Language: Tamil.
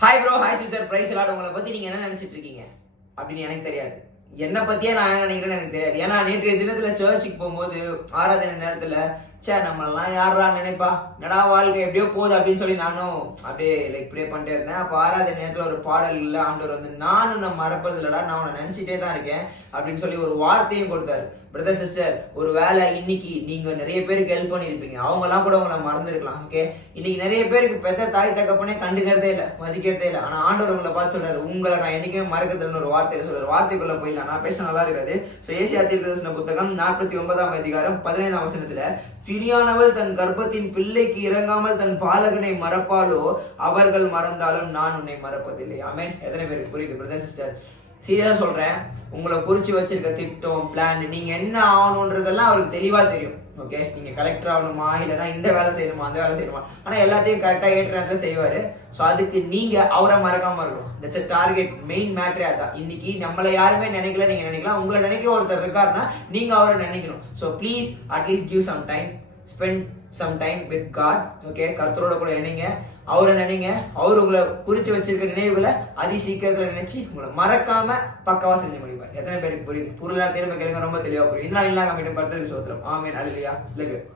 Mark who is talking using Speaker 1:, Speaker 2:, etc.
Speaker 1: Hi bro hi sister praise எல்லாம் உங்களை பத்தி நீங்க என்ன நினைச்சிட்டு இருக்கீங்க? அப்படின்னு எனக்கு தெரியாது. என்னை பற்றியே நான் என்ன நினைக்கிறேன்னு எனக்கு தெரியாது. ஏன்னா நேற்றைய தினத்தில் சர்ச்சுக்கு போகும்போது ஆராதனை நேரத்தில் சே நம்மளெல்லாம் யாரா நினைப்பா? நடா வாழ்க்கை எப்படியோ போகுது அப்படின்னு சொல்லி நானும் அப்படியே லைக் ப்ரே பண்ணிட்டே இருந்தேன். அப்போ ஆராதனை நேரத்தில் ஒரு பாடல் இல்லை ஆண்டவர் வந்து நானும் நம்ம மறப்பது இல்லடா நான் உன்னை நினச்சிட்டே தான் இருக்கேன் அப்படின்னு சொல்லி ஒரு வார்த்தையும் கொடுத்தாரு. பிரதர் சிஸ்டர் ஒரு வேலை இன்னைக்கு நீங்க நிறைய பேருக்கு ஹெல்ப் பண்ணியிருப்பீங்க அவங்கலாம் கூட உங்களை மறந்துருக்கலாம் ஓகே இன்னைக்கு நிறைய பேருக்கு பெத்த தாய் தகப்பனே கண்டுக்கிறதே இல்லை மதிக்கிறதே இல்லை. ஆனால் ஆண்டவர் உங்களை பார்த்து சொல்றாரு உங்களை நான் என்னைக்குமே மறக்கிறதுன்னு ஒரு வார்த்தையில சொல்றாரு. வார்த்தைக்குள்ள போயிடலாம். நான் பேச நல்லா இருக்காது ஸோ ஏசியா தீர்க்கதரிசன புத்தகம் நாற்பத்தி ஒன்பதாம் அதிகாரம் பதினைந்தாம் வசனத்துல ஸ்திரியானவள் தன் கர்ப்பத்தின் பிள்ளைக்கு இறங்காமல் தன் பாலகனை மறப்பாலோ அவர்கள் மறந்தாலும் நான் உன்னை மறப்பதில்லை. ஆமென். எத்தனை பேருக்கு புரியுது பிரதர் சிஸ்டர் சீரியஸாக சொல்கிறேன் உங்களை குறித்து வச்சிருக்க திட்டம் பிளான் நீங்கள் என்ன ஆகணுன்றதெல்லாம் அவருக்கு தெளிவாக தெரியும். ஓகே நீங்கள் கலெக்டர் ஆகணுமா? இல்லைன்னா இந்த வேலை செய்யணுமா? அந்த வேலை செய்யணுமா? ஆனால் எல்லாத்தையும் கரெக்டாக ஏற்ற நேரத்தில் செய்வார். ஸோ அதுக்கு நீங்கள் அவரை மறக்காமல் இருக்கணும் தட்ஸ் எ டார்கெட் மெயின் மேட்ரே அதான் இன்னைக்கு நம்மளை யாருமே நினைக்கல நீங்கள் நினைக்கலாம். உங்களை நினைக்க ஒருத்தர் இருக்காருன்னா நீங்கள் அவரை நினைக்கணும். So please at least give some time spend some time with God okay கர்த்தரோட கூட நினைங்க அவரை நினைங்க. அவர் உங்களை குறிச்சு வச்சிருக்க நினைவுகளை அதி சீக்கிரத்தில் நினைச்சு உங்களை மறக்காம பக்கவா செஞ்சு முடிப்பார் எத்தனை பேருக்கு புரியுது? பொருளாதார திரும்ப கேளுங்க ரொம்ப தெளிவாக புரியும். இதனால இல்லாம மீண்டும் கருத்து சோத்திரம். ஆமீன். இல்லையா இல்லைங்க